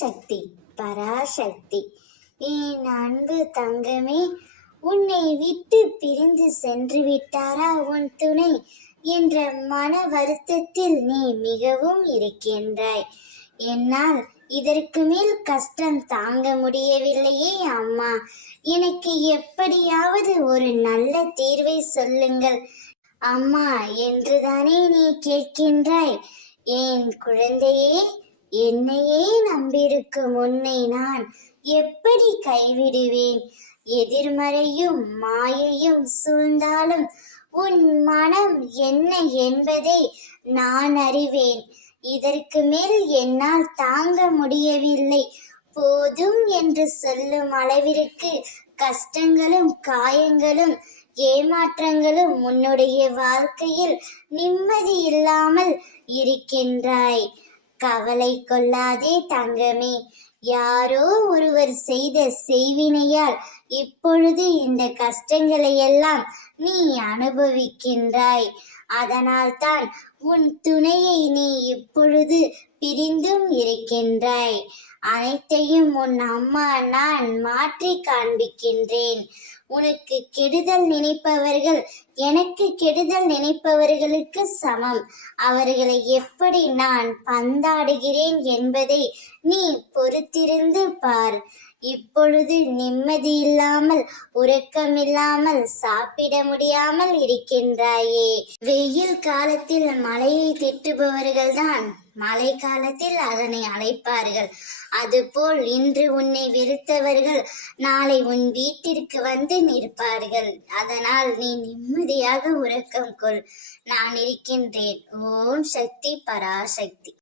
சக்தி பராசக்தி. என் அன்பு தங்கமே, உன்னை விட்டு பிரிந்து சென்று விட்டாரா உன் துணை என்ற மன வருத்தத்தில் நீ மிகவும் இருக்கின்றாய். என்னால் இதற்கு மேல் கஷ்டம் தாங்க முடியவில்லையே அம்மா, எனக்கு எப்படியாவது ஒரு நல்ல தீர்வை சொல்லுங்கள் அம்மா என்றுதானே நீ கேட்கின்றாய். என் குழந்தையே, என்னையே நம்பியிருக்கும் உன்னை நான் எப்படி கைவிடுவேன்? எதிர்மறையும் மாயையும் சூழ்ந்தாலும் உன் மனம் என்ன என்பதை நான் அறிவேன். இதற்கு மேல் என்னால் தாங்க முடியவில்லை, போதும் என்று சொல்லும் அளவிற்கு கஷ்டங்களும் காயங்களும் ஏமாற்றங்களும் உன்னுடைய வாழ்க்கையில் நிம்மதி இல்லாமல் இருக்கின்றாய். கவலை கொள்ளாதே தங்கமே, யாரோ ஒருவர் செய்த செய்வினையால் இப்பொழுது இந்த கஷ்டங்களை எல்லாம் நீ அனுபவிக்கின்றாய். அதனால்தான் உன் துணையை நீ இப்பொழுது பிரிந்தும் இருக்கின்றாய். அனைத்தையும் உன் அம்மா நான் மாற்றி காண்பிக்கின்றேன். உனக்கு கெடுதல் நினைப்பவர்கள் எனக்கு கெடுதல் நினைப்பவர்களுக்கு சமம். அவர்களை எப்படி நான் பந்தாடுகிறேன் என்பதை நீ பொறுத்திருந்து பார். இப்பொழுது நிம்மதி இல்லாமல் உறக்கமில்லாமல் சாப்பிட முடியாமல் இருக்கின்றாயே. வெயில் காலத்தில் மழையை திட்டுபவர்கள்தான் மழை காலத்தில் அதனை அழைப்பார்கள். அதுபோல் இன்று உன்னை வெறுத்தவர்கள் நாளை உன் வீட்டிற்கு வந்து நிற்பார்கள். அதனால் நீ நிம்மதியாக உறக்கம் கொள். நான் இருக்கின்றேன். ஓம் சக்தி பராசக்தி.